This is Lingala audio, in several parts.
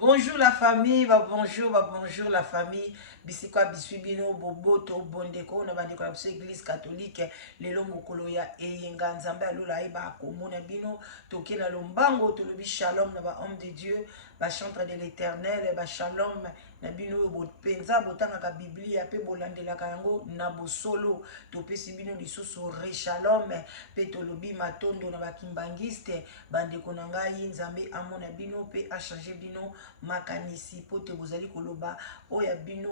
Bonjour la famille, bonjour la famille. Bisikwa bisubino boboto bondeko na bandeko na église catholique lelo mokolo ya eyenga nzambe alula eba komona bino toke na lombango tolobi shalom na ba homme de Dieu, ba chantre de l'Éternel, ba shalom na bino bo penza botanga ka Biblia pe bolandela ka yango na bosolo topesi bino lisusu re shalom pe tolobi matondo na bakimbangiste bandeko na ngai nzambe amona bino pe a changer bino makanisi pote bozali koloba oya bino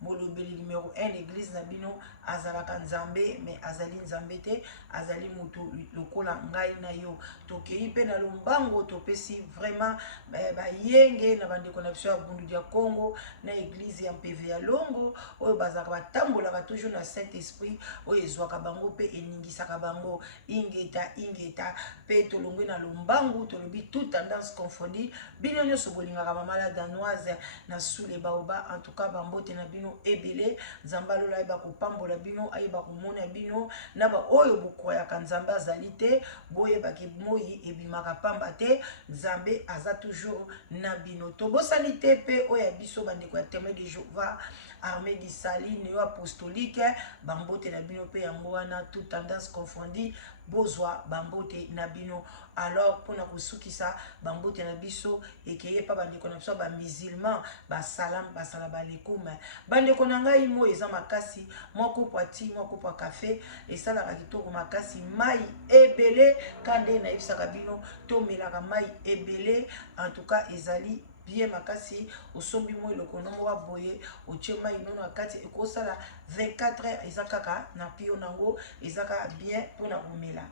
molobeli numéro 1 l'église na bino azalaka nzambe mais azali nzambe te azali mutu lokola ngai na yo tokei pe na lombango topesi vraiment bayenge na bandeko na biso ya bundu dia Congo na église ya mpeve ya Longo oyo bazalaka batambolaka toujours na Saint Esprit oyo ezwaka bango pe eningisaka bango ingeta pe tolongwe na lombango tolobi toute tendance confondue bino nyonso bolingaka bamala danoise na sule baoba en tout cas bambote na bino ebele nzambe alola ayeba kopambola bino ayeba komona bino na ba oyo bokoyaka nzambe azali te boyebaki moi ebimaka pamba te nzambe aza toujours na bino tobosani te pe oyo ya biso bandeko ya témoin de Jéhovah armée d'Isali néo apostolique bambote na bino pe yango wana toute tendance confondue bozwa bambote na bino alors pona kosukisa bambote na biso ekeye pa bandeko na biso ba musulman basalam basala balekum bandeko na ngai mo eza makasi moko poati moko pa café esalaka kitoko makasi mai ebele kande na yebisaka bino tomelaka mai ebele en tout cas ezali bien makasi osombi moi lokono moko boye otie mai nono akati ekosala 24 heures eza kaka na pio nango eza kaka bien pona komela.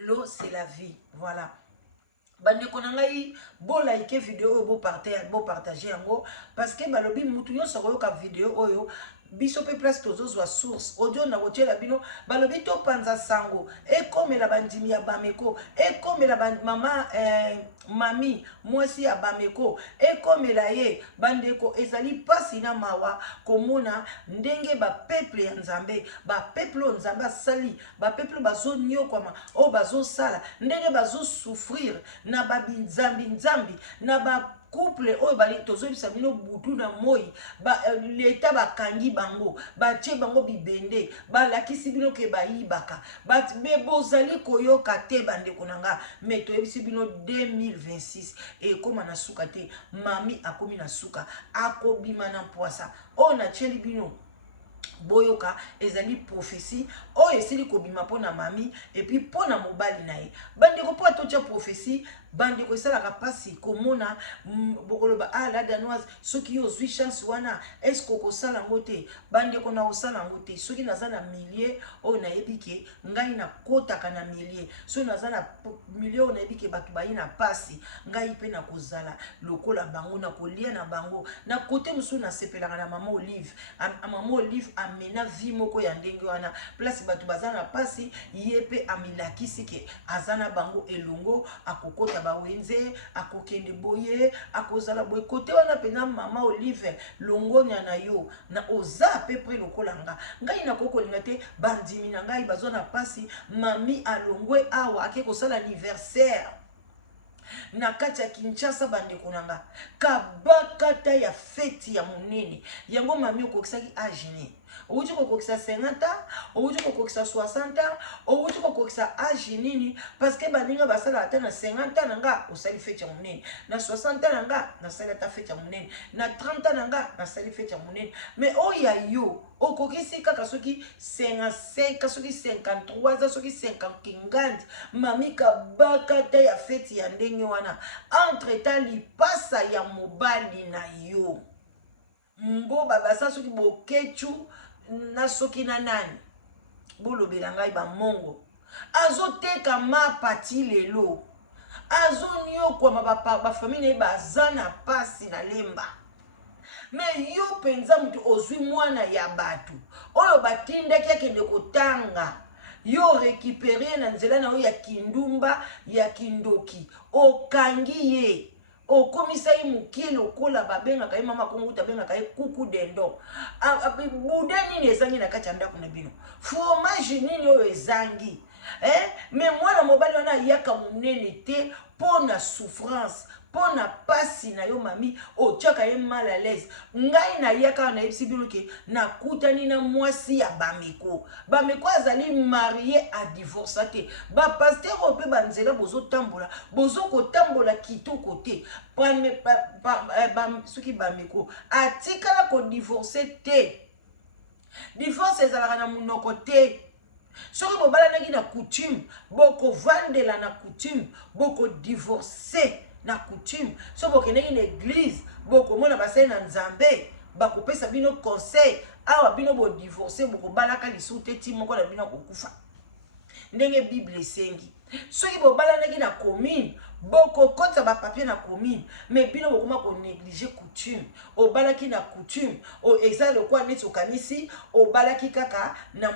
L'eau c'est la vie, voilà. Bandeko na ngai bo like vidéo oyo bo partager yango parce que balobi mutu nyonso koyoka vidéo oyo biso pe place tozozwa source audio na kotiela bino balobi topanza sango ekomela bandimi ya bameko ekomela mama mami mwasi ya bameko ekomela ye bandeko ezali pasi na mawa komona ndenge bapeple ya nzambe bapeple oyo nzambe asali bapeple bazonyokwama oyo bazosala ndenge bazosouffrir na babinzambi nzambi na ba couple oyo bali tozobisa bino butu na moi leta bakangi bango batie bango bibende balakisi bino ke bayibaka me bozali koyoka te bandeko na nga me toyebisi bino 2026 ekoma na suka te mami akomi na suka akobima na poasa oyo natieli bino boyoka ezali prophétie oyo esili kobima pona mami et puis pona mobali na ye bandeko po atotia prophétie bandeko esalaka pasi komona bokoloba la danoise soki yo ozwi chance wana est-ce okosala yango te bandeko na osala yango te soki naza na millier oyo nayebi ke ngai nakotaka na millier soki naza na millier oyo nayebi ke bato bayi na pasi ngai mpe nakozala lokola bango nakolia na bango na kote mosusu nasepelaka na mama Olive mama Olive amena vie moko ya ndenge wana place bato baza na pasi ye mpe amilakisi ke aza na bango elongo akokota bawenze akokende boye akozala boye kote wana pena mama Olive longonya na yo na oza pe pre lokola nga ngai nakokolinga te bandimi na ngai bazwa na pasi mami alongwe awa ake kosala anniversaire na kati ya Kinshasa bandeko na nga kabakata ya feti ya monene yango mami okokisaki agene outi kokokisa 50 ans outi kokokisa 60 ans outi kokokisa age nini parce que baninga basala ata na 50 ans nanga osali feti ya monene na 60 ans nanga nasali ata feti ya monene na 30 ans nanga nasali feti ya monene mais oya yo okokisi kaka soki 55 soki 53 soki 50 kingandi mami kabakata ya feti ya ndenge wana entre temps lipasa ya mobali na yo mbo babasa soki bokechu na soki na nani bolobela ngai bamongo azoteka mapati lelo azonyokwama bafamile na ye baza na pasi na lemba me yo mpenza mutu ozwi mwana ya bato oyo batindaki akende kotanga yo récupérer na nzela na yo ya kindumba ya kindoki okangi ye okomisa ye mokie lokola babengaka ye mama kongo tabengaka ye kuku dendo bude nini ezangi na kati ya ndako na bino fromage nini oyo ezangi me mwana mobali wana ayaka monene te pour la souffrance, pour na pasi na yo mami, o tchaka ye mal à l'aise. Ngai na yaka na yepsi biloke, na kutani na mwasi ya bameko. Bameko azali marié à divorcé. Ba pasteur ope banzela bozo tambola, bozo ko tambola kito kote. Suki bameko, atikala ko divorcé te. Divorce ezalaka na munoko te. Soki bobalanaki na coutume, boko vandela na coutume, boko divorcer na coutume. So bokendeki na église, boko mona basali na nzambe, bakopesa bino conseil, awa bino bo divorcer, boko balaka lisu te ti moko na bino kokufa. Ndenge Bible esengi. Soki bobalanaki na commune, boko kota ba papier na commune, mais bino bokoma ko négliger coutume. O balaki na coutume, o eza le quoi neti okanisi, o balaki kaka na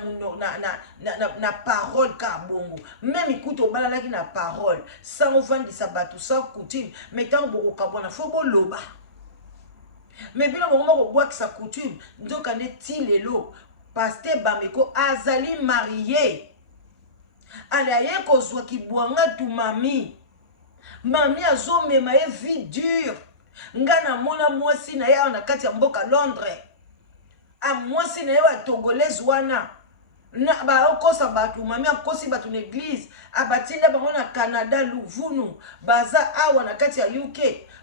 na parole ka bongo. Même écoute o balaki na parole, sans vendre bato, sans coutume, mais tant boko kabona fo bo loba. Mais bino bokoma ko boire sa coutume, ndoka neti lelo, pasteur Bameko azali marié. Alaye kozwa kibwanga tu mami. Mami azomema ye vie dure. Ngana mona mwasi na ya na kati ya mboka Londres. A mwasi na ya togolaise wana. Na ba okosa batu mami akosi batu na église. Abatinda bango na Canada Luvunu. Baza awa na kati ya UK.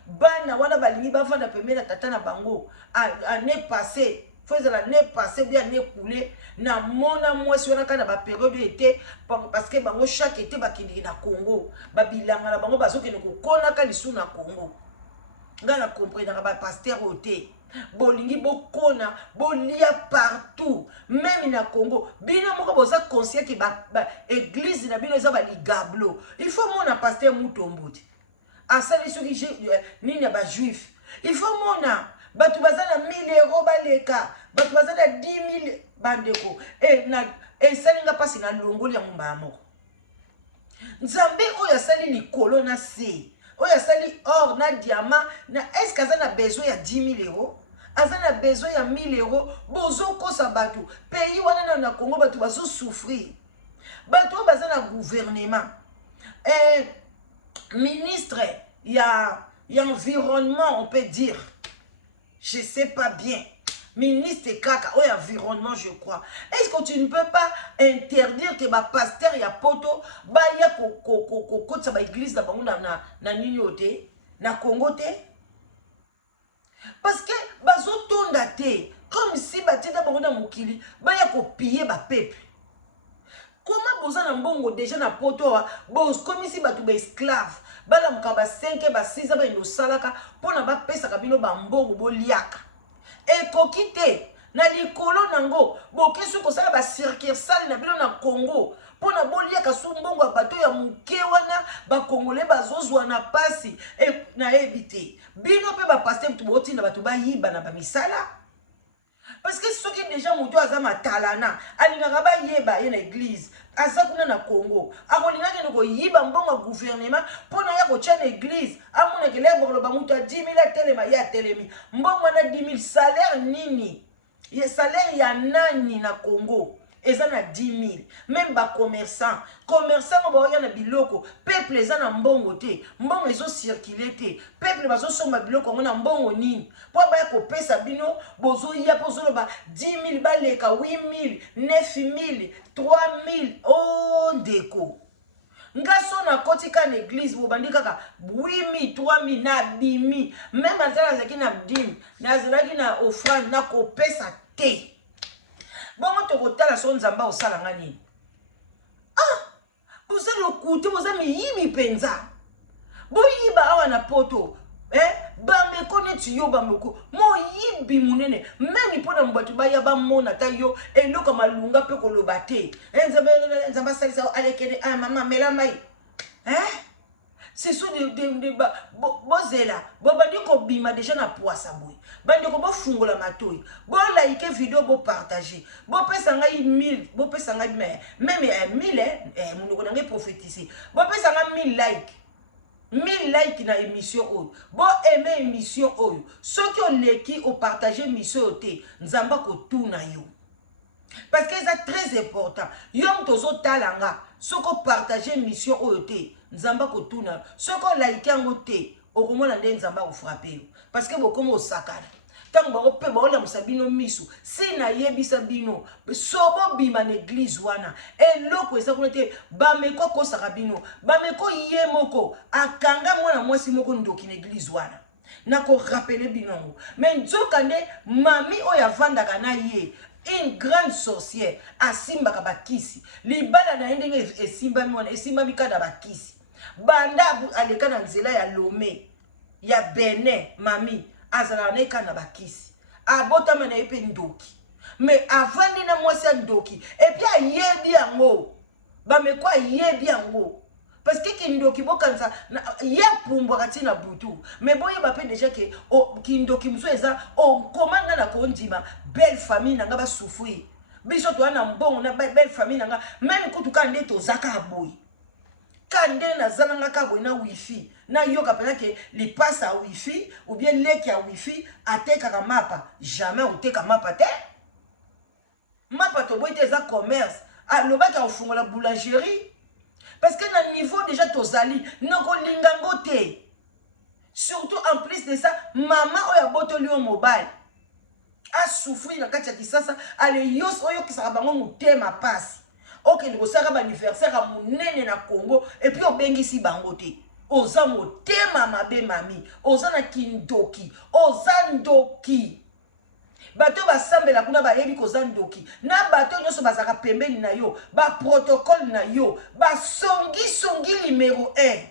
Bana wana balingi bafanda pembeni na tata na bango. Année passée. Faisait l'année passée bien année coulée na mona mwasi wana kana ba période été parce que bango chaque été bakindi na Congo ba bilanga na bango bazoki ne kokona ka lisu na Congo ngana comprendre ba pasteur oté bolingi bokona bolia partout même na Congo bino moko boza conscient que ba église na bino za ba ligablo il faut mona pasteur Mutomboudi asali soki nini ba juif il faut mona batu bazana 1000 € baleka batu bazana 10 000 bandeko e salinga pasi na longoli ya mumba moko nzambe oyo asali likolo na se oyo asali or na diamant na est-ce azana besoin ya 10 000 €, azana besoin ya 1000 € bozo kosa batu pays wana na Congo batu bazo souffrir batu bazana gouvernement ministre ya environnement on peut dire. Je sais pas bien. Ministre Kaka, ou environnement, je crois. Est-ce que tu ne peux pas interdire que ma pasteur ya poto, ba ya ko sa ba église na nyote, na Congo te? Parce que bazo tonda te, comme si batida bango na mukili, ba ya ko piller ba peuple. Comment boza na mbongo déjà na poto boz comme si batu ba esclave. Bala mukaba 5 ba 6 ba ino salaka pona ba pesa kabino ba mbongo boliaka. E kokite na likolo nango bokesu ko sala ba circunsale na bino na Congo pona boliaka su mbongo bato ya muke wana ba congolais bazozwa na pasi e na ebité. Bino pe ba pasteur mutu boti na batu ba yiba na ba misala. Parce que ceux qui déjà mutu azama talana alingaka ba yeba ye na église azakuna na Congo akolingaka ko yiba mbongo gouvernement pona ya ko tia na église amona ke lebo ba mutu 10 000 telema ya telemi mbongo na 10 000 salaire nini ye salaire ya nani na Congo eza na 10 000 même ba commerçant ba ya na biloko peuple eza na mbongo te mbongo ezo circuler te peuple bazo somba biloko na mbongo nini po ba ya ko pesa bino bozo ya pozo ba 10 000 baleka 8 000 9 000 3 000 oh ndeko ngaso na kotika na église bobandi kaka 8 000 3 000 na bimi même azala zaki na dîme na zalaki na offrande na ko pesa te. Bon, tu as son zamba au salangani. Ah, vous avez le côté, vous avez mis penza. Bon, il va na poto. Bambe connaît yo bameko. Mo yibi munene. Même pour na mbatu ba ya ba mona ta yo elo kama lunga pe ko lobate. Nzamba salisa alekede ah mama mela mai. C'est sûr de bozela. Bobandi ko bima déjà na poisa boy. Bandi ko bo fungola matoi. Bo like vidéo bo partager. Bo pesa ngai 1000, bo pesa ngai même 1000 mon ko ngai prophétiser. Bo pesa ngai 1000 like. 1000 like na émission oyo. Bo aimer émission oyo. Ceux qui ont leki au partager émission ote, nzamba ko tuna yo. Parce que c'est très important. Yom tozo talanga, ceux qui partager émission oyo te. nzamba kotuna soko like yango te okomona nde nzamba kofrape parce que bokoma osakana tango baope baolamusa bino misu si nayebisa bino sobo bima na église wana eloko eza kuna te bameko akosaka bino bameko ye moko akanga mwana mwasi moko ndoki na église wana nakorapele bino yango me nzoka nde mami oyo avandaka na ye une grande sorcière asimbaka bakisi libala na ye ndenge esimbami wana esimbami kaka na bakisi banda aleka na nzela ya Lomé ya Benin mami azala na eka na bakisi abotama na ye mpe ndoki me avandi na mwasi ya ndoki epi ayebi yango bameko ayebi yango parce que kindoki bokanisa ye pumbwaka ti na butu me boyeba mpe déjà ke kindoki mosu eza komanga na kondima belle famille nanga basouffrir biso toa na mbongo na belle famille nanga même kutu ka nde tozaka aboyi ka nde nazalanga ka boyi na wifi nayoka mpenza ke lipasa ya wifi ou bien leki ya wifi atekaka mapa jamais oteka mapa te mapa toboyi te eza commerce alobaki akofungola boulangerie parce que na niveau déjà tozali nakolingango te surtout en plus de ça mama oyo abotoli yo mobile asouffrir na kati ya kisasa ale yos oyo kisaka bango motema pasi okende kosaka baanniversaire ya monene na Congo epuis obengisi bango te oza motema mabe mami oza na kindoki oza ndoki bato basambela kuna bayebi koza ndoki na bato nyonso bazaka pembeni na yo ba protocole na yo basongi numéro 1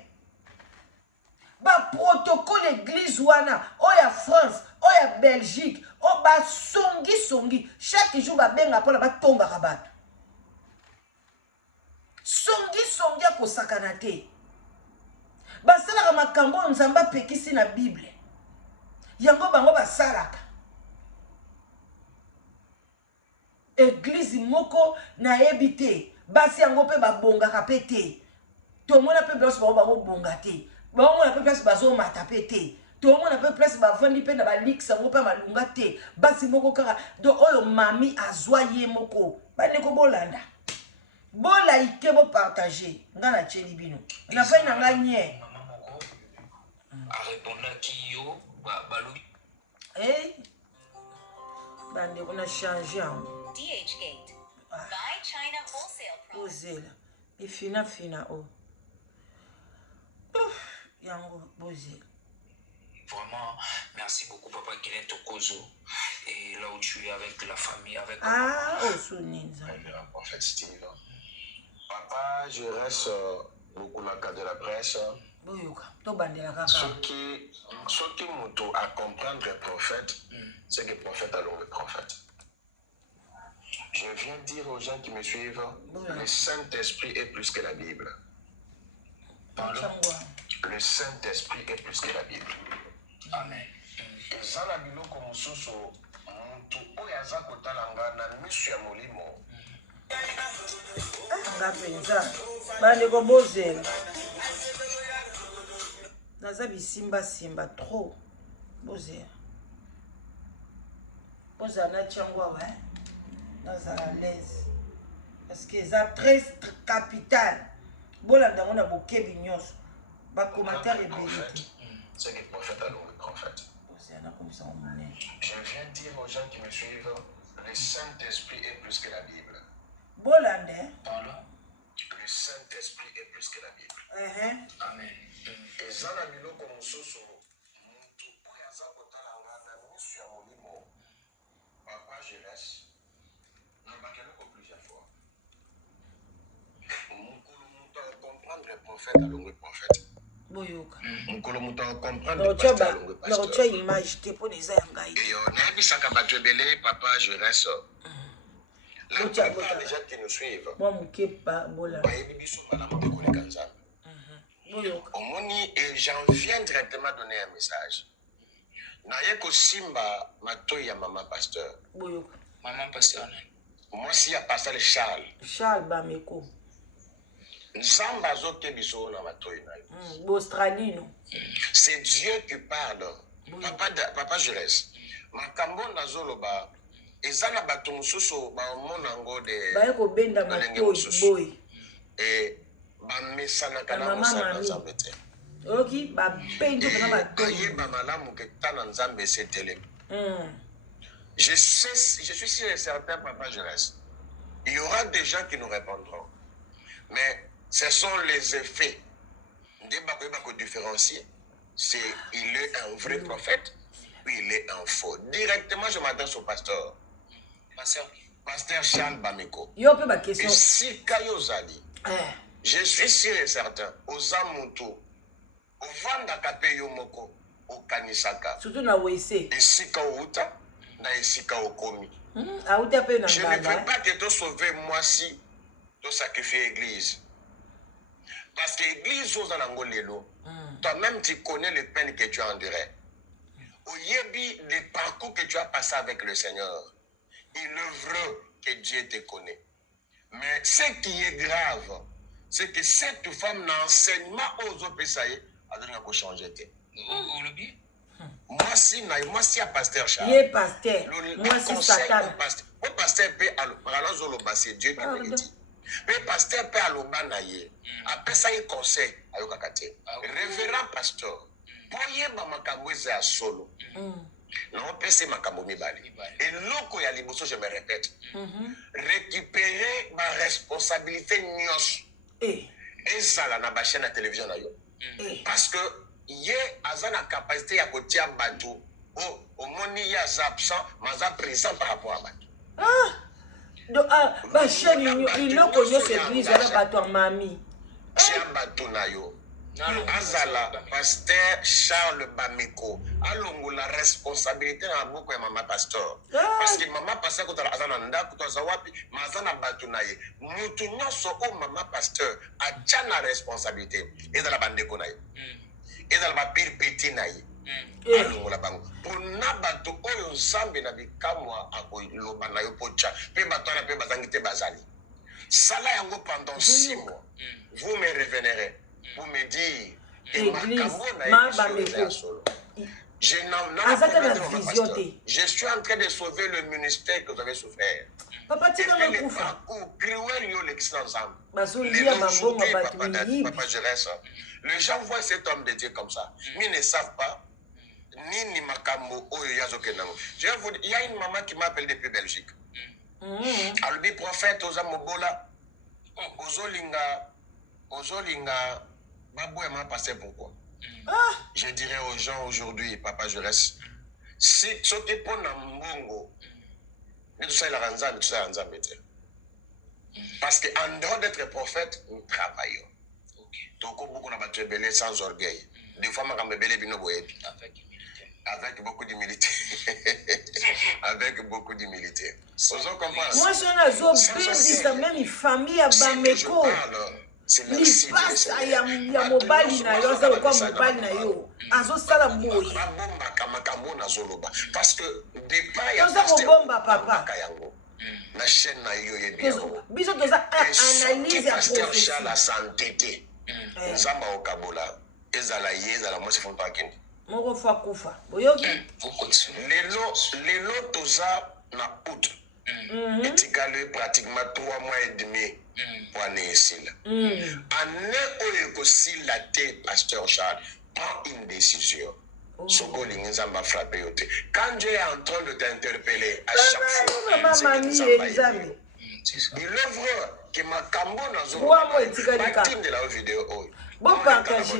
ba protocole église wana oya France oya Belgique o basongi chaque jour babenga mpona batongaka bato songi akosakana te basalaka makambo nzambe apekisi na Bible yango bango basalaka église moko nayebi te basi yango mpe babongaka mpe te tomona mpe place bango bakobonga te baomona mpe place bazomata mpe te tomona mpe place bavandi mpe na balikisa yango mpe malunga te basi moko kaka do oyo mami azwa ye moko bandeko bolanda bolaike bopartage nga na tieli bino na fai na nga nye bandeko na change yango DHgate. Buy China wholesale products. Bozela. Fina oh. Yango bozela. Vraiment, merci beaucoup Papa Guinet Tokozo. Et là où tu es avec la famille, avec Souninza. En fait, Steve. Papa, je reste beaucoup dans le cadre de la presse. Ce qui m'auto à comprendre le prophète, c'est que le prophète a le prophète. Je viens dire aux gens qui me suivent, le Saint-Esprit est plus que la Bible. Pardon? Le Saint-Esprit est plus que la Bible. Amen. Et ça, la Bible, comme soso, tout oyaza kotalanga na misu ya molimo. Ngapenza. Bandeko bozela. Naza bisimba trop. Bozela. Bozela na tiangwa ouais. Dans à l'aise parce que ça très capital bolanda on a beaucoup bignos ba commentaire et vérité c'est que le prophète a le prophète. Je viens dire aux gens qui me suivent, le Saint-Esprit est plus que la Bible. Bolanda le Saint-Esprit est plus que la Bible. Amen. Et ça la milo comme soso mutu oyaza kotalanga na misu ya molimo papa je reste. Plusieurs fois. Comprendre le prophète à le prophète. Boyoka. Comprendre le pasteur à le pasteur. Image te pour les angai. Et on a vu ça quand papa je reste. La plupart des gens qui nous suivent. Moi mon kepa bola. Et j'en viens directement donner un message. Naye ko simba matoy ya maman pasteur. Boyoka. Maman pasteur. Moi, si à pasteur Charles. Charles Bameko. Nsamba zote biso na matoina. Australie non. C'est Dieu qui parle. Papa je reste. Makambo nazoloba ezana bato mususu ba monango de. Ba ko benda matoy boy. Et bamesanaka na Maman mosala na Mami. Nzambe te. Ok, bah peindre pendant ma Bayeba malamu ke tana Nzambe esetelemi. Je suis sûr et certain, papa, je reste. Il y aura des gens qui nous répondront. Mais ce sont les effets. De différencier. Il est un vrai prophète, puis il est un faux. Directement, je m'adresse au pasteur. Pasteur Charles Bameko. Yo pe ma question. Et si Kayo Zali, je suis sûr et certain, aux Amutu, au Vanda Kapeyo Moko, au Kanisaka. Surtout na WC. Et Sika Outa, na Esika Okomi. Je ne veux pas que tu sauves moi si tu sacrifies l'église. Parce que l'église, toi-même, tu connais les peines que tu as endurées. Au Yébi, les parcours que tu as passé avec le Seigneur. Il est vrai que Dieu te connaît. Mais ce qui est grave, c'est que cette femme n'enseignement aux autres personnes, elle a changé. Moi, si à pasteur Charles. Il est pasteur. Moi, si Satan. Au pasteur peut aller c'est Dieu qui me dit. Mais pasteur peut aller après ça, il conseille à Yokakate. Révérend pasteur. Poye makamboze à solo. Non, c'est makambo mibali. Et loko ya liboso, je me répète. Récupérer ma responsabilité nyos. Et ça, là, na ba chaîne à télévision na yo. Parce que yé azana capacité ya kotia bato au moni ya absent mais présent par rapport à bato. Donc ba chaîne il loko yo c'est église na bato en mami. Tia bato na yo. Azala pasteur Charles Bameko alongo la responsabilité na boko ya mama pasteur. Parce que mama pasteur ko azana ndako to zawapi mazana bato na ye. Mutu nyoso o mama pasteur a tchana responsabilité et dans la bande ko na ye. Et dans la pire petit na ye. Alongo la bango. Pour na bato oyo Nzambe na bikamwa akoloba na yo pocha. Pe bato na pe bazangite bazali. Sala yango pendant 6 mois. Vous me reviendrez. Pour me dire, je suis en train de sauver le ministère que vous avez souffert. Papa, tu vas me les gens voient cet homme de Dieu comme ça. Mais ils ne savent pas. Ni makambo je vais vous dire, il y a une maman qui m'appelle depuis Belgique. Albi prophète aux amobola. Ozolinga. Pourquoi? Je dirais aux gens aujourd'hui, papa, je reste. Si tu es pour Nambongo, tout ça, il a ranzam, tout ça, ranzam. Parce qu'en dehors d'être prophète, nous travaillons. Donc, beaucoup de battu belé sans orgueil. Des fois, je me belé bino boye. Avec beaucoup d'humilité. Avec beaucoup d'humilité. Vous comprenez? Moi, je suis un même famille à Bameko. Lipasa ya mobali na yo aza kwa mobali na yo azosala moyi parce que départ ya bomba papa na chaîne na yo yebiyo biso toza analyse ya professeur la santé te nzamba okabola ezala yezala moi c'est fonta kende moko fa kufa boyoki lelo toza na août etikale pratiquement 3 mois et demi pour année ici. Année où il la tête, pasteur Charles, prend une décision. Quand Dieu est en train de t'interpeller à chaque fois, il œuvre que ma cambo n'a pas de la vidéo. Bon partage.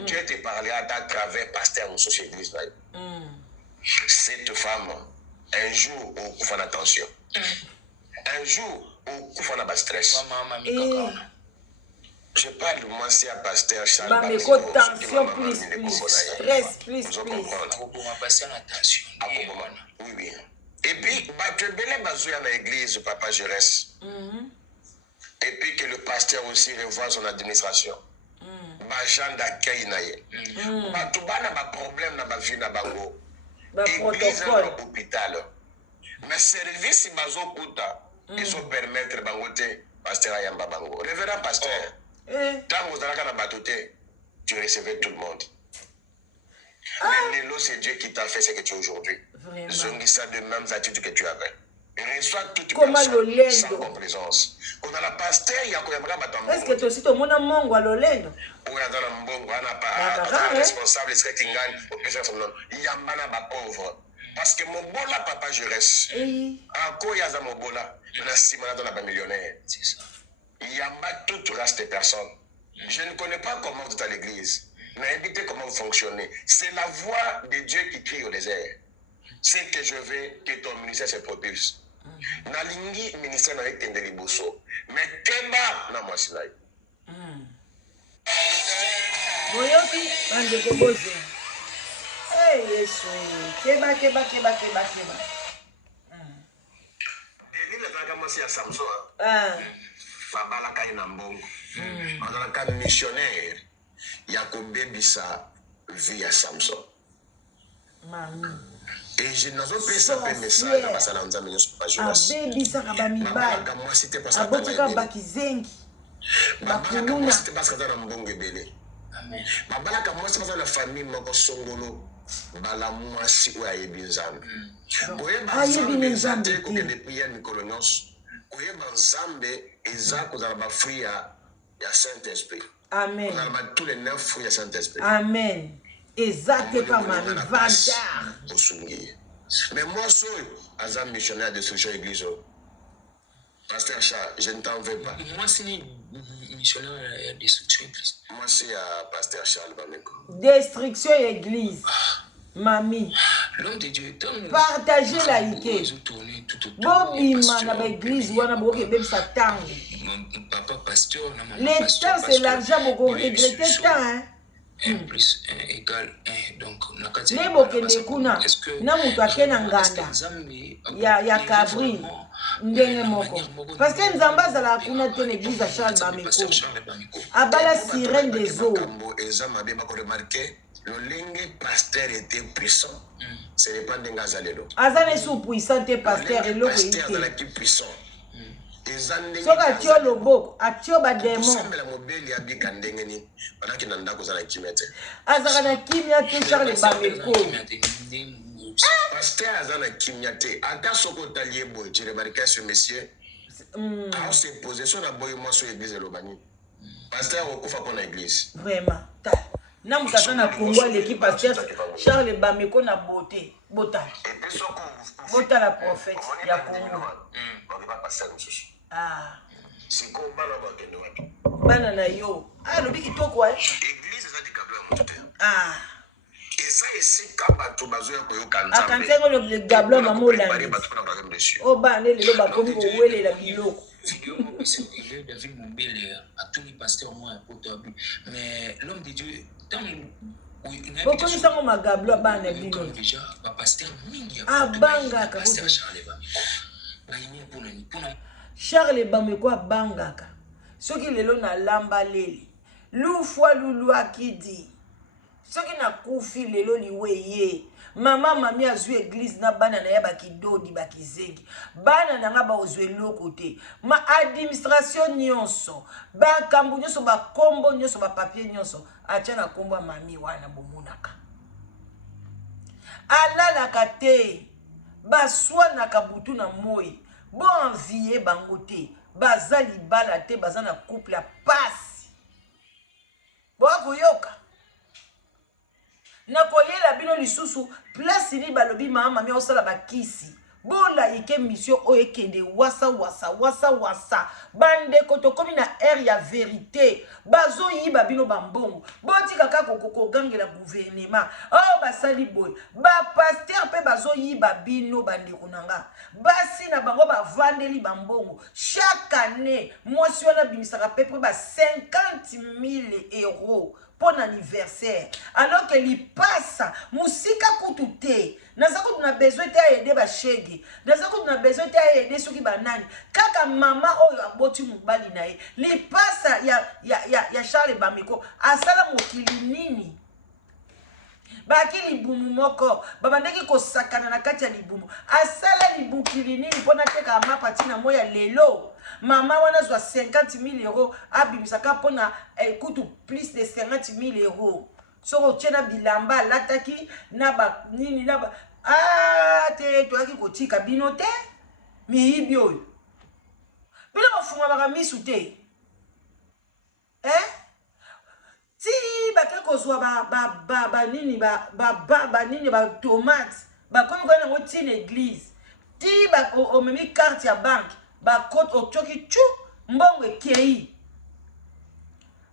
Dieu te parlé à travers pasteur Mousso chez l'église. Cette femme, un jour, on fait attention. Un jour, on fait un stress. Je parle moi c'est à pasteur Charles Bameko, tension plus, stress plus. Oui, oui. Et puis, tu belé bazouya dans l'église, papa, je reste. Et puis que le pasteur aussi revoit son administration. Bajan d'accueil naye. Tout bana ba problème na ba vie na bango. Église na hôpital. Mais service bazo kuta, ils ont permettre bangote pasteur ayamba bango. Révérend pasteur. Tant vous avez batoté, tu recevais tout le monde. Mais Lélo, c'est Dieu qui t'a fait ce que tu es aujourd'hui. Zongi ça de mêmes attitudes que tu avais. reçoit toute Comment personne sans lolendo? complaisance. On a la pasteur, il y a Est-ce que tu aussi ton mon mongo à lolendo? on a dans le mbongo, on n'a pas responsable, c'est Kingani, il y a pas pauvre. Parce que mon bola, papa, je reste. À quoi il y a mon bola? Je suis 6 mois dans la millionnaire. C'est ça. Il y a pas tout reste des personnes. Je ne connais pas comment vous êtes à l'église. Mais évitez comment vous fonctionnez. C'est la voix de Dieu qui crie au désert. C'est que je veux que ton ministère se propulse. Nalingi ministère na etende liboso. Mais kemba na mwasinaï. Moyoki, ande ko boze. Eh Yesu, keba. Ni le vaga mwasi ya Samson. Babala kai na mbongo. Bazala ka missionnaire. Yakobe bisa via Samson. Mami. Et je n'ai pas de message à passer dans un milieu pas jeunesse. Abebisa kabamibali. Moi c'était pas ça. Abotika bakizengi. Babalaka moi c'était parce que dans mbongo ebele. Amen. Babalaka moi c'est parce que la famille moko songolo bala moi si oya yebinzambe. Boye banzambe zate ko kende prière mikolo nyonso. Koye banzambe eza kozala ba fruit ya Saint-Esprit. Amen. On a tous les 9 fruits ya Saint-Esprit. Amen. Exactement, pas mami, vandar. Mais moi, je suis un missionnaire de destruction église. Pasteur Charles, je ne t'en veux pas. Moi, c'est un missionnaire de destruction église. Moi, c'est Pasteur Charles Bameko. Destruction église. Mami. L'homme de Dieu, partagez la ité. Bobima na l'église, wana boke même Satan. Papa pasteur, le temps c'est l'argent, beaucoup regretter le temps, hein. 1 plus 1 égale 1. Donc, nebokende kuna na mutu akena nganda ya kabri ndenge moko parce que nzambe azalaka kuna te na église ya Charles Bameko abala sirène des eaux. Le pasteur était puissant. Ce n'est pas denga zalelo. Azane sous puissant te pasteur eloko ite. Pasteur est puissant. Soka atio loboko, atio ba démon. Azaka na kimia te Charles Bameko. Pasteur azana kimia te. Ata soko talie boy, tu remarques ce monsieur. On s'est posé sur la boy moi sur l'église de Lobani. Pasteur okufa pour l'église. Vraiment. Na mutata na Congo l'équipe pasteur Charles Bameko na beauté, bota. Bota la prophète ya Congo. Ah. C'est comme bana bana na yo. Ah, lobi kitoko eh. Église ça dit kabla moteur. Ah. Et ça ici kaba to bazoya ko yoka nzambe. Akantengo le gablo mamo la. O ba ne le ba kongo wele la biloko. David Moubele a tous les pasteurs moi un portable. Mais l'homme de Dieu dans pourquoi nous sommes magablo bana bino déjà ba pasteur mingi. Ah banga ka pasteur Charles Bameko. Charles Bameko bangaka. Soki lelo na lamba leli. Lufwa lulu akidi. Soki na kufi lelo liweye. Mama mami azwi église na bana na ya bakidodi bakizengi. Bana na nga ba ozwe loko te. Ma administration nyonso. Ba kambu nyonso ba kombo nyonso ba papier nyonso. Acha na kombo mami wana bomunaka. Alalaka te. Ba swana kabutu na moi. Bon envier bango te. Baza libala te baza na couple ya pasi. Boko yoka. Na koyela bino lisusu place ni balobi mama mi osala bakisi. Bola ike mission o ekende wasa. Bande koto komi na air ya vérité. Bazo yiba bino bambongo. Boti kaka kokoko gangela gouvernement. Oh basali boy. Ba pasteur pe bazo yiba bino bande kunanga. Basi na bango ba vandeli bambongo. Chaque année, moi si on a bimisaka pe ba 50 000 euros pour l'anniversaire. Alors que li passe musika kutute. Nazako tuna besoin te aider ba shege. Nazako tuna besoin te aider soki banani. Kaka mama oyo aboti mubali na ye. Li passe ya Charles Bameko asala mokili nini? Baki libumu moko babandeki ko sakana na kati ya libumu. Asala libukili nini pona teka mapatina moya lelo. Mama wana zwa 50 000 euros abimisaka pona kutu plus de 50 000 euros. Soko tchena bilamba lataki na ba nini na ba ah te toaki kotika bino te. miyibi oyo bino bafunga bakamisu te ti bake kozwa banini batomate bakomi koya nango ti na église ti omemi carte ya banke ocoki cu mbongo ekei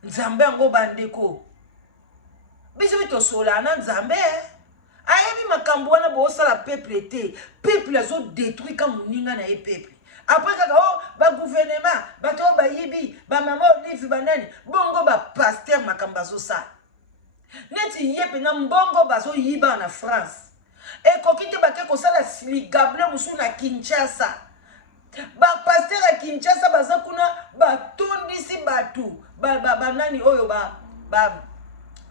nzambe yango bandeko biso bitosola na nzambe ayebi makambo wana boosala peuple te peuple azodétruit ka moninga na ye peuple après kaka o bagouvernement bato oyo bayibi bamama olive banani bongo bapaster makambo azosala neti ye mpena mbongo bazoyiba na France ekoki te bake kosala ligable mosusu na Kinshasa bapaster ya Kinshasa baza kuna batondisi bato banani oyo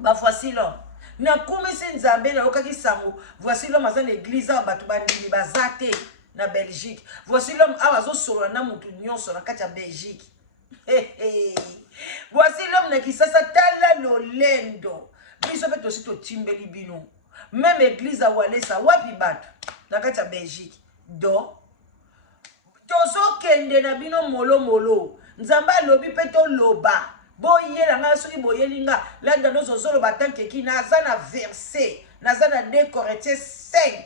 voici l'homme nakumisi nzambe nayokaki sango voici l'homme aza na église awa bato bandimi baza te na Belgique voici l'homme awa azosolola na mutu nyonso na kati ya Belgique voici l'homme na Kisasa tala lolendo biso mpe tosi totimbeli bino même église awalesa wapi bato na kati ya Belgique do tozokende na bino molomolo nzambe alobi mpe toloba boyela nga soki boyeli nga landa nozozoloba tankeki naza na verset naza na 2 Corinthiens 5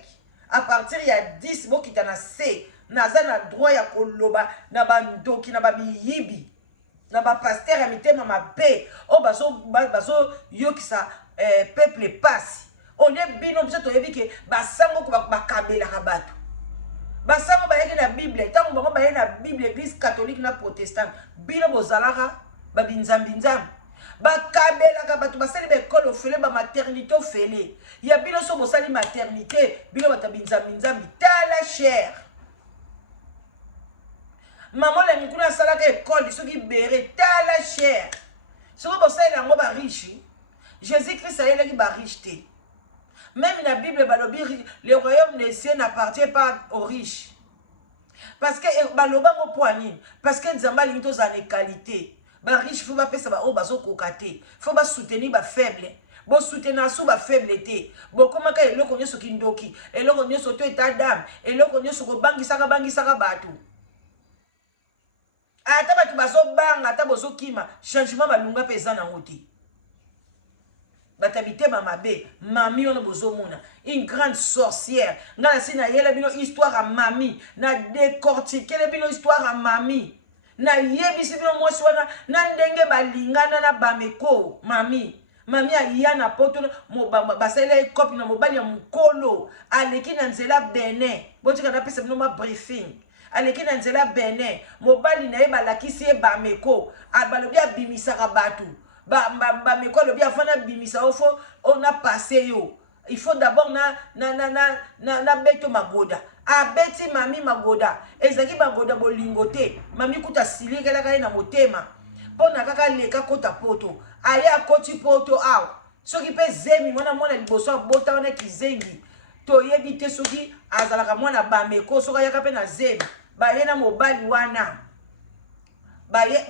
à partir ya 10 bokita na C naza na droit ya koloba na bandoki na bamiyibi na bapaster ya mitema mabe o bazo yokisa peuple pasi one bino biso toyebi ke basango ko bakabelaka bato basango bayeki na bible ntango bango baye na bible église catholique na protestant bino bozalaka babinzambi-nzambi bakabelaka bato basali baekole ofele bamaternité ofele ya bino so bosali maternité bino bato binzambi-nzambi tala cher mama olengi kuna asalaka ekole soki bere tala cher soki bosali yango bariche jésus christ ayelaki bariche te même na bible balobi le royaume des cieux n'appartient pas aux riches parce que balobango po anini parce que nzambe alingi tozala na qualité bariche fo bapesa baoyo bazokoka te fo basoutenir bafaible bosoutenir so bafaible te bokomaka eloko nyonso kindoki eloko nyonso to eta dame eloko nyonso kobangisaka bato ata bato bazobanga ata bozokima changement balunga mpe eza nango te batabitema mabe mami wana bozomona une grande sorcière nga na si nayela bino histoire ya mami na décortiquele bino histoire ya mami na yebisi bino mwasi wana na ndenge balingana na bameko mami aya na poto basalela ekopi na mobali ya mokolo aleki na nzela Benin botika napesa bino ma briefing aleki na nzela Benin mobali na ye balakisi ye bameko balobi abimisaka bato bameko alobi afana bimisa ofo ona passe yo il faut d'abord na beto magoda abeti mami magoda ezaki magoda bolingo te mami kuta silikelaka ye na motema mpona kaka leka kota poto aye akoti poto awa soki mpe zemi mwana liboso abota wana kizengi toyebi te soki azalaka mwana bameko soki ayaka mpe na zemi baye na mobali wana baye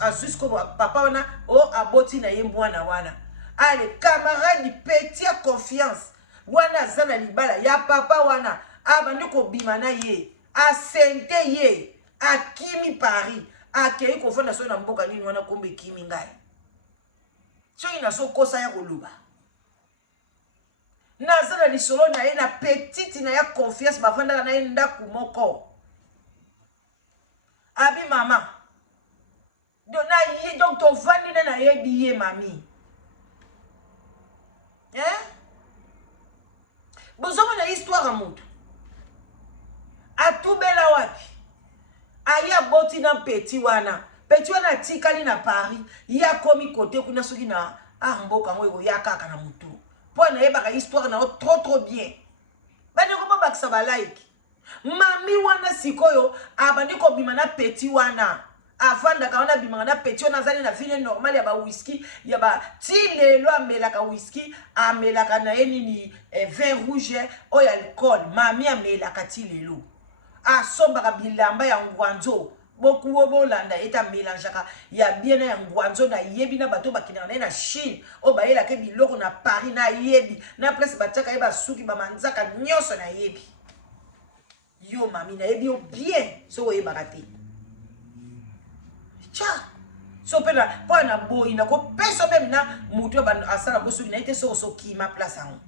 azusko papa wana o aboti na ye mwana wana ale camarade petit ya confiance wana aza na libala ya papa wana abandi kobima na ye asente ye akimi Paris akei kofanda so na mboka nini wana kombe kimi ngai soki nazokosa ya koluba naza na lisolo na ye na petite na ya confiance bafandaka na ye ndaku moko abi mama donc tovandi nde nayebi ye mami bozomona histoire ya moto atubela wapi aye aboti na peti wana atikali na Paris ye akomi kote kuna soki na mboka yango ekoya kaka na motu mpo nayebaka histoire na yo trop bien bandeko babakisa balike mami wana sikoyo abandi kobima na peti wana avandaka wana bimaka na peti wana azali na ville normale ya whisky ya ti lelo amelaka whisky amelaka na ye nini vin rouge oyo alcool mami amelaka ti lelo asombaka bilamba ya ngwanzo bokuwo bolanda eta mélangeaka ya bien na ya ngwanzo na yebi na bato bakendaka na ye na Chine oyo bayelaka biloko na Paris na yebi na place batiaka ye basuki bamanzaka nyonso na yebi yo mami na yebi yo bien so oyebaka te tcha so mpe mpo na boyi nakopesa meme na motu oyo asala ngo soki na ye te so osokima place yango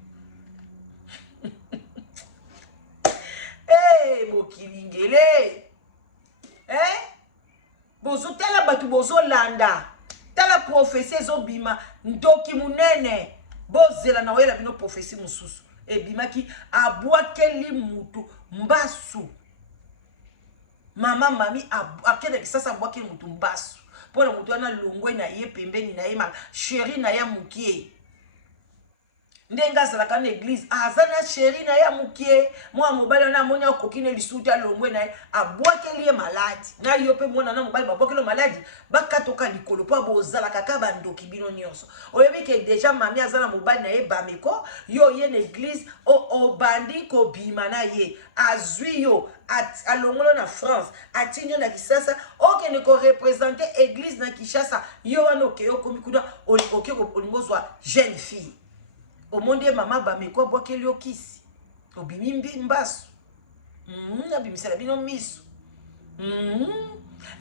bokilingele bozotala bato bozolanda tala profesi ezobima ndoki munene bozela na oyela bino profesi mosusu ebimaki abwakeli mutu mbasu mama mami akendaki sasa abwakeli mutu mbasu mpona mutu wana longwe na ye pembeni na ye sheri na ye mokie ndenge azalaka na eglize aza na sheri na ye mokie mwana mobali wana amoni akoki na lisutu alongwe na ye abwakeli ye maladi na yo mpe mwana na mobali babwakeli yo maladi bakatoka likolo mpo bozalaka kaka bandoki bino nyonso oyebi ke deja mami aza na mobali na ye bameko yo ye na eglize obandi kobima na ye azwi yo alongolo na France atini yo na Kinshasa okende korepresente eglize na Kinshasa yo wana oke okomi kuna oke olingo ozwa jeune fille omonde mama bameko abwakeli yo kisi obimi mbasu abimisela bino miso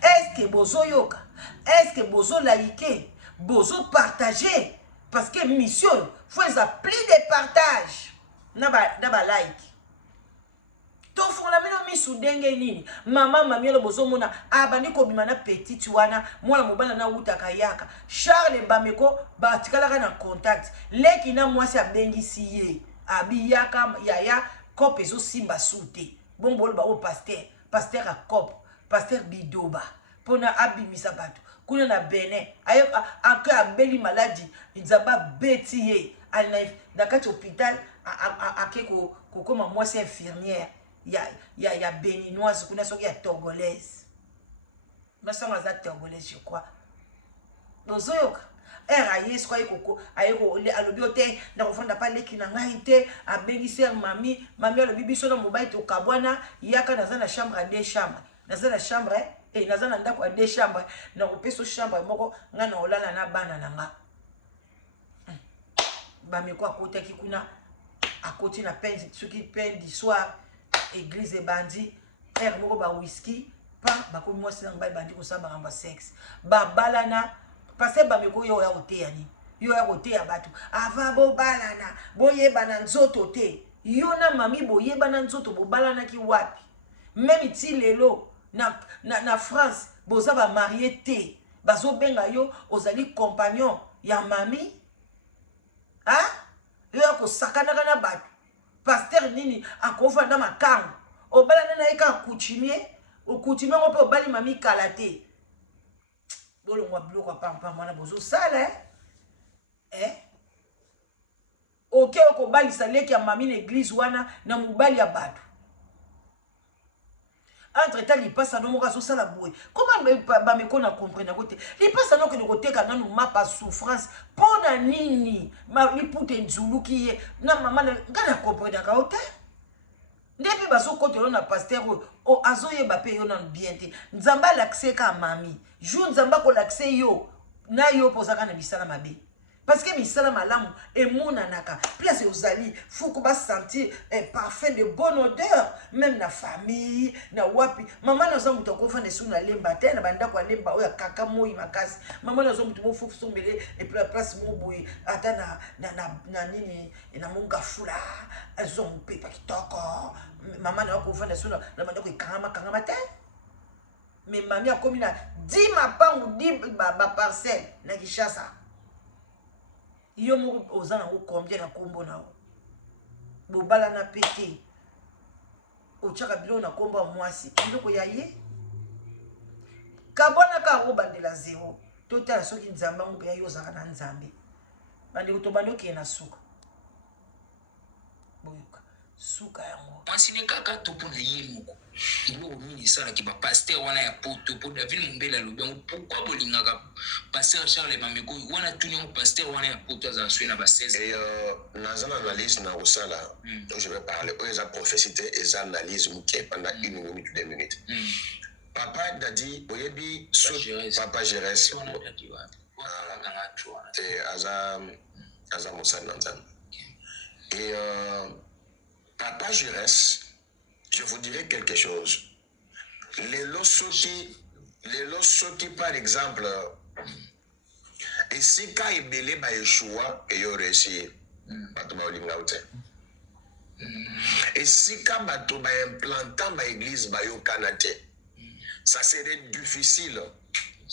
eske bozoyoka eske bozolaike bozopartage parce que mission faut eza plus de partage na balike tofungola bino misu ndenge nini mama mami elo bozomona abandi kobima na petite wana mwana mobala na utaka yaka Charles bameko batikalaka na contact leki na mwasi abengisi ye abiyaka yaya kope ezosimba su te bombolo bao paster akope paster bidoba mpona abimisa bato kuna na Benin ake abeli maladi nzambe abeti ye na kati hôpital ake kokoma mwasi infirmière ya béninoise kuna soki ya togolaise masanga za togolaise je crois bozoyoka aye soki alobi yo te nakofanda pa leki na ngai te abengisi mami alobi biso na mobali tokabwana yaka naza na chambre ya 2 chambre naza na chambre naza na ndako ya 2 chambre nakopesa chambre moko ngai na olala na bana na nga bameko akotaki kuna akoti na peine soki peine du soir église ebandi ere moko ba whisky pa bakomi mwasi na mobali bandi kosala makambo ya sexe babalana parce bameko yo ya koteya nini yo ya koteya bato ava bobalana boyebana nzoto te yo na mami boyebana nzoto bobalanaki wapi meme ti lelo na France boza bamarie te bazobenga yo ozali compagnon ya mami yo ya kosakanaka na bato pasteur nini akofanda makango obalana na ye ka coutumier okutumie ngo mpe obali mami kala te bolongwa biloko apampam wana bozosala oke okobalisa leki ya mami na eglise wana na mobali ya bato entre temps lipasa no moko azosala boye koma bameko na comprendre kote lipasa no okende koteka nanu mapa souffrance mpona nini lipute nzuluki ye na mama nga na comprendre ka ote nde mpe bazokotelo na paster oyo azoyeba mpe yo nanu bien te nzambe alakise ka mami jour nzambe akolakise yo na yo mpo ozaka na bisala mabe parce que misala malamu emonanaka place ozali faut que sentir parfum de bonne odeur même na famille na wapi mama na zo muto ko fane su na lemba te na banda kwa lemba oya kaka moi makasi mama na zo muto mo fufu sombele et puis la place mo boy ata na nini na munga fula azo mpe pa kitoko mama na ko fane su na banda ko kangama te mais mami a komi na 10 mapangu 10 ba parcelle na Kinshasa yo moko oza nango combien na kombo na bobala na pete otyaka bilo na kombo ya mwasi biloko ya ye kabwana ka obandela zero totala soki nzambe ngo ya yo ozaka na nzambe bandeko tobandi okeye na suka boyoka suka yango mwasi ne kaka to mpona ye moko iloko mingi esalaki bapaster wana ya poto mpo David Mombele alobi yango pourkui bolingaka paster Charles Mameko wana tuni yango paster wana ya poto azala swe na ba 16 et naza na analyse na kosala donc je vais parler oyo eza prophétie te eza analyse moke pendant 1 minute ou 2 minutes papa dadi oyebi papa Gérès aza mosali na nzambe et papa Gérès je vous dirai quelque chose. Les losoki, par exemple, et si quand il belé ba Yeshua, et il réussit, et si quand bato ba implantant ba église ba yo kanate, ça serait difficile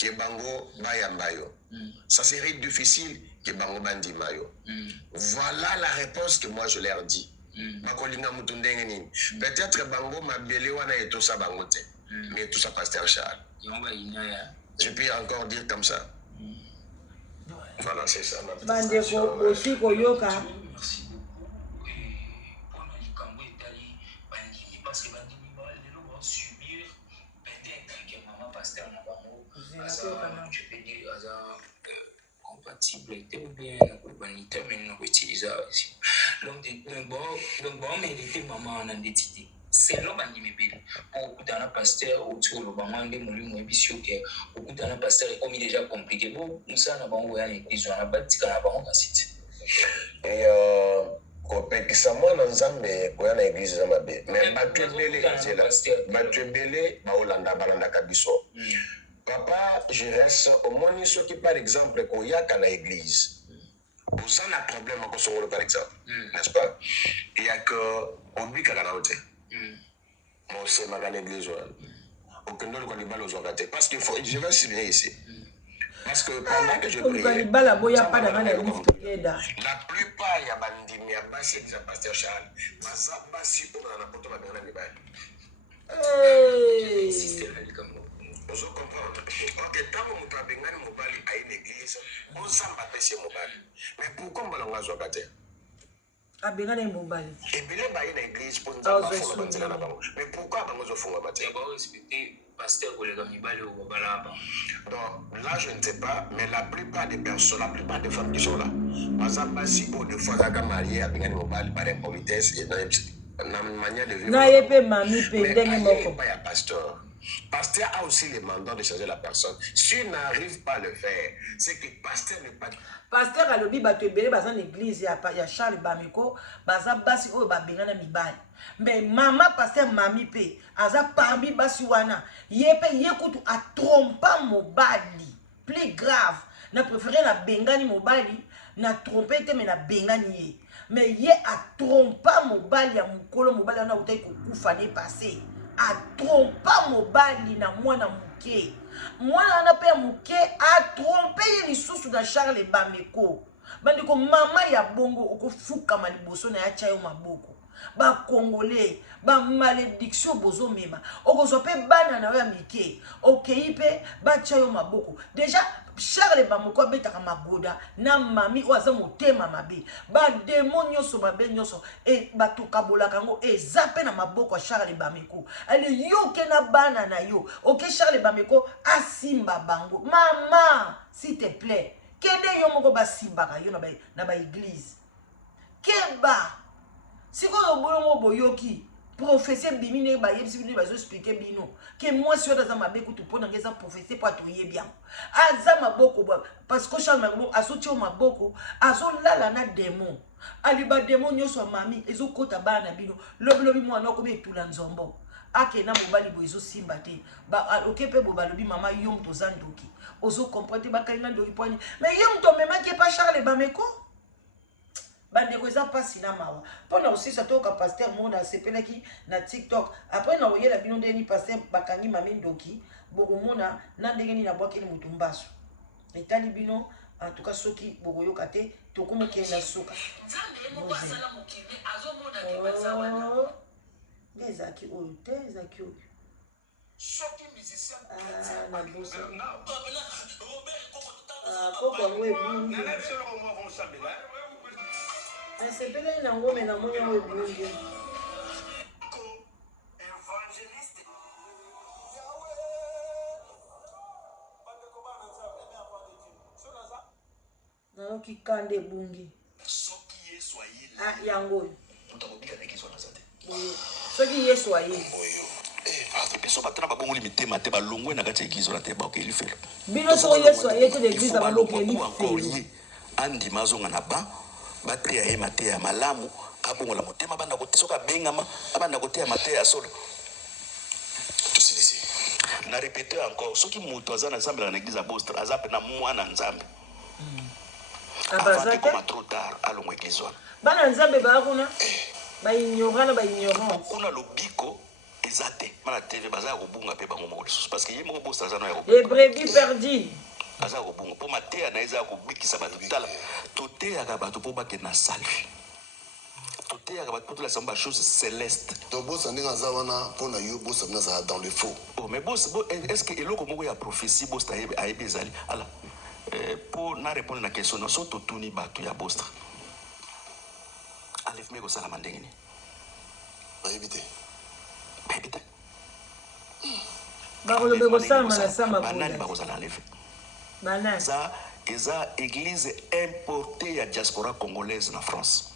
que bango ba yambayo. Ça serait difficile que bango bandi mayo. Voilà la réponse que moi je leur dis. Peut-être bango ma belé wana et tout ça bango te. Mais tout ça pasteur Charles. Je peux encore dire comme ça. Voilà, c'est ça ma Bandeko aussi koyoka. Merci beaucoup. Et pour nous, il parce que bandimi va subir peut-être que maman pasteur n'a pas mot. Je peux dire compatible ou bien l'humanité mais nous utilisons aussi. Donc bon mais il était maman en identité. C'est là bandimi belle. Pour dans la pasteur autour le banc de moulin et bisio que beaucoup dans la pasteur est comme déjà compliqué. Bon nous ça n'a pas on église on a bâti quand on a site. Et kopekisa mwana nzambe koya na église za mabe mais bato ebele baolandaka biso. Papa je reste omoni soki par exemple koyaka na église oza na problème akosongolo par exemple n'est-ce pas il y a que obikaka na ote mosemaka na église wana okendoli kwa libala ozwaka te parce que je vais souligner ici. Parce que pendant que je priais, la plupart y a bandimi ya basi de pasteur Charles, basa basi pour la porte ma bana mi bali. Vous comprenez? Ok, tant que vous avez gagné mon bali à une église, on s'en va passer mon bali. Mais pourquoi on va l'envoyer à terre? A bengane mobali. Et bien là, il y a une église pour nous faire la mais pourquoi on va nous faire la terre? Pasteur ou les amis balé ou balaba. Donc là je ne sais pas, mais la plupart des personnes, la plupart des femmes qui sont là, par exemple, si pour des fois la mariée avec un mobile par impolitesse et dans une manière de vivre. Na yepe mami pe ndenge moko. Pas pasteur. Pasteur a aussi le mandat de changer la personne. S'il n'arrive pas à le faire, c'est que pasteur n'est pas. Pasteur alobi bato ebele baza na église ya Charles Bameko baza basi oyo babengana mibali. Mais maman pasteur mami pe aza parmi basi wana yepe yekutu a trompa mobali. Plus grave, na préféré na bengani mobali na tromper te mais na bengani ye. Mais ye a trompa mobali ya mukolo mobali wana utai kokufa ne passé. A trompa mobali na mwana muke. Mwana na pe muke a trompé ye lisusu na Charles Bameko. Bandiko mama ya bongo okofuka maliboso na ya chayo maboko. Ba congolais, ba malédiction bozo mema. Okozwa pe bana na ya mike. Okei pe ba chayo maboko. Déjà Charles Bameko betaka magoda na mami oaza motema mabe. Ba démon nyoso mabe nyoso e batoka bolaka ngo ezape na maboko ya Charles Bameko. Ale yoke na bana na yo. OK Charles Bameko asimba bango. Maman, s'il te plaît, kede yo moko basimbaka yo na ba église. Keba si vous avez boyoki, prophétie bimine ba yebisi bino bazo expliquer bino que moi si oda za mabeko tu pona ngeza prophétie pour atoyer bien. Aza maboko parce que Charles Maboko asoti o maboko azo lala na démon. Ali ba démon nyoso mami ezo kota bana bino. Lobi mwana ko be tula nzombo. Ake na mobali bo ezo simba te. Ba okepe bo balobi mama yom to zandoki. Ozo comprendre ba kalinga ndoki poani. Mais yom to mema ki pa Charles Bameko. Bandeko eza pasi na mawa. Pona aussi ça toka pasteur monde sepelaki na TikTok. Après na oyela bino ndeni pasteur bakangi mami ndoki, bokomona na ndenge ni na bwaki ni mutumbaso. Etali bino en tout cas soki bokoyoka te tokomo kenda suka. Nzambe mo basala mokime azomona ke bazawana. Ezaki oyo te ezaki oyo. Soki musicien na bossa. Poko ngwe bungi. C'est pas là où mais dans mon évangéliste. Non qui kande bungi. Ah yango. Soki yesoye. Biso batana babongoli mitema te balongwe na kati ya église na te ba okeli felo. Bino so yesoye te l'église ba okeli felo. Andi mazonga na ba. Bate ya ema te ya malamu abongola motema banda kote soka bengama abanda kote ya mate ya solo Tout c'est ici. na répéter encore soki moto aza na nzambe na église ya Bostra aza pe na mwana nzambe avant comme trop tard alongo église wana bana nzambe bakuna ba ignorant ba ignorant kuna lobiko ezate mana TV baza kobunga pe bango moko lisusu parce que ye moko Bostra aza na ya et brebis perdu aza kobunga po mateya na eza kobikisa bato tala toteyaka bato po bakende na salve toteyaka bato po tolakisa ba chose céleste donc bosa ndenge aza wana mpona yo bosa mna azala dans le faux mais est-ce que eloko moko ya prophétie Bostra ayebi ezali ala pour na répondre na question so totuni bato ya Bostra alef me kosalama ndenge nini bayebi te bakolobe kosalama na samba banani bakozala alef banani eza église importée ya diaspora congolaise na France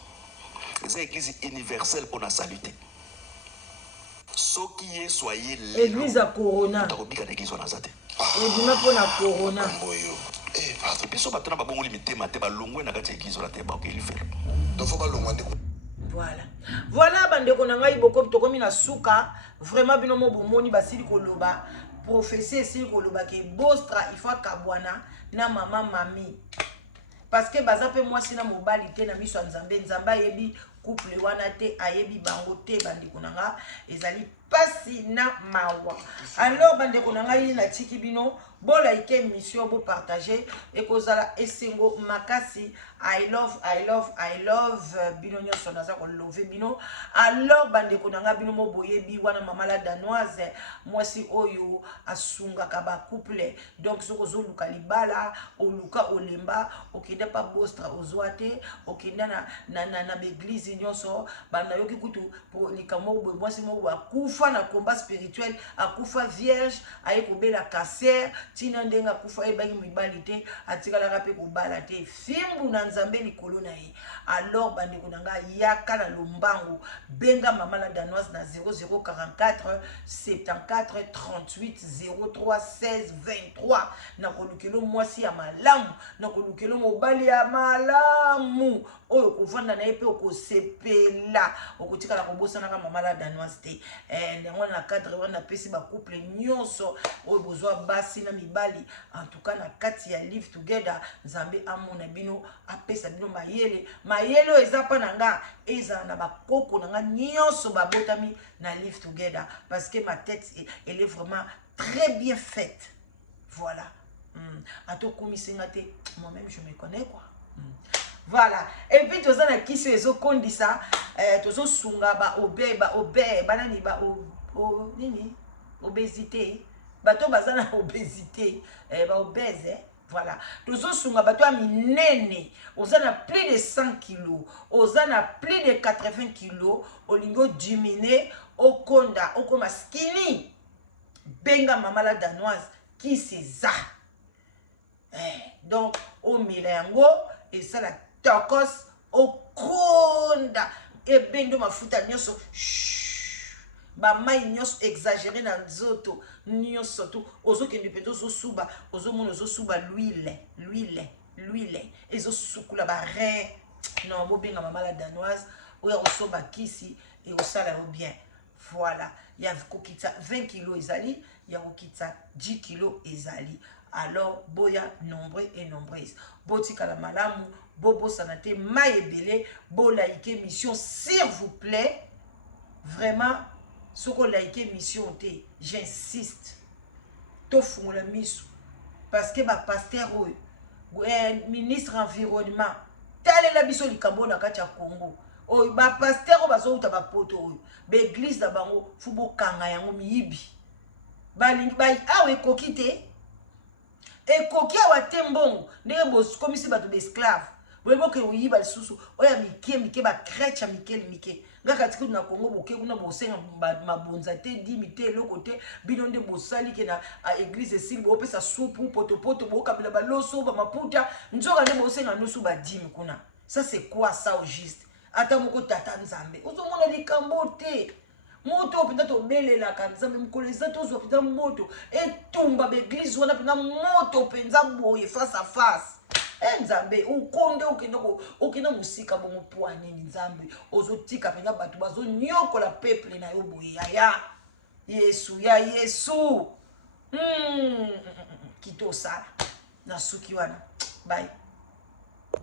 eza église universelle pour la saluté soki ye soyez église à corona takobika na église wana aza te ebima mpo na corona boyo biso bato na babongoli mitema te balongwe na kati ya église wana te bakeli felo donc fo balongwa nde voilà bandeko na ngai boko tokomi na suka vraiment bino mo bomoni basili koloba prophétie esili koloba ke Bostra il faut kabwana na mama mami parce que baza pe mwasi na mobali te na miso ya nzambe nzambe ayebi couple wana te ayebi bango te bandeko na nga ezali pasi na mawa alors bandeko na ngai na tiki bino bolike émission bo partager ekozala esengo makasi I love bino nyonso naza ko love bino alors bandeko na nga bino mo boyebi wana mama la danoise mwasi oyo asungaka ba couple donc soko zoluka libala oluka olemba okenda pa Bostra ozwate okenda na l'église nyonso banda yoki kutu pour likamo bo mwasi mo akufa na combat spirituel akufa vierge aye kobela cancer tina ndenga akufa ebangi mibali te atikala rape kobala te fimbu na nzambe likolo na ye alors bandeko na nga yaka na lombangu benga mama la danoise na 0044 74 38 03 16 23 na kolukelo mwasi ya malamu na kolukelo mobali ya malamu oyo kovanda na ye pe okosepela okotikala kobosana ka mama la danoise te ndango na cadre wana pesi ba couple nyonso oyo bozwa basi na mibali en tout cas na kati ya live together nzambe amona bino apesa bino mayele oyo eza pa na nga ezala na bakoko na nga nyonso babotami na live together parce que ma tête elle est vraiment très bien faite voilà atokumisinga te moi-même je me connais quoi voilà et puis toza na kisi ezokondisa tozosunga banani nini obésité bato baza na obésité obèse voilà tozosunga bato ya minene oza na plus de 100 kilos oza na plus de 80 kilos olingi odimine okonda okoma skinny benga mama la danoise kisi eza donc omela yango esala tokos okonda ebendo mafuta nyonso bamai nyonso exagéré na nzoto nyonso tu ozokende mpenza ozosuba ozomona ozosuba l'huile ezosukula barein non bobenga mama la danoise oyo kosoba kisi ekosala yo bien voilà ya kokitisa 20 kilo ezali ya kokitisa 10 kilo ezali alors boya nombreux et nombreuses botikala malamu bobosana te mai ebele bolaike émission s'il vous plaît vraiment soko like émission te j'insiste tofungola miso parce que ba pasteur oyo ministre environnement talela biso likambo na kati ya Congo oyo ba pasteur oyo bazouta ba poto oyo ba église na bango fubo kanga yango miyibi balingi ba awe ekoki te ekoki awa te mbongo ndenge bokomisi bato d'esclave boyeboke oyiba lisusu oya mike ba krecha mike ngaka tiki na Congo boke kuna bosenga mabonza te dimi te eloko te bino nde bosali ke na église esili bopesa supu poto bokabela baloso bamaputa nzoka nde bosenga nosu badimi kuna ça c'est quoi ça au juste ata moko tata nzambe ozomona likambo te moto openda tobelelaka nzambe mokolo eza tozwa mpenza moto etumba baeglise wana mpenza moto mpenza boye face à face nzambe ukonde okina musika bomo mpoa nini nzambe ozotika mpenza bato bazonyokola peuple na yo boye ya yesu kito osala na suki wana bye.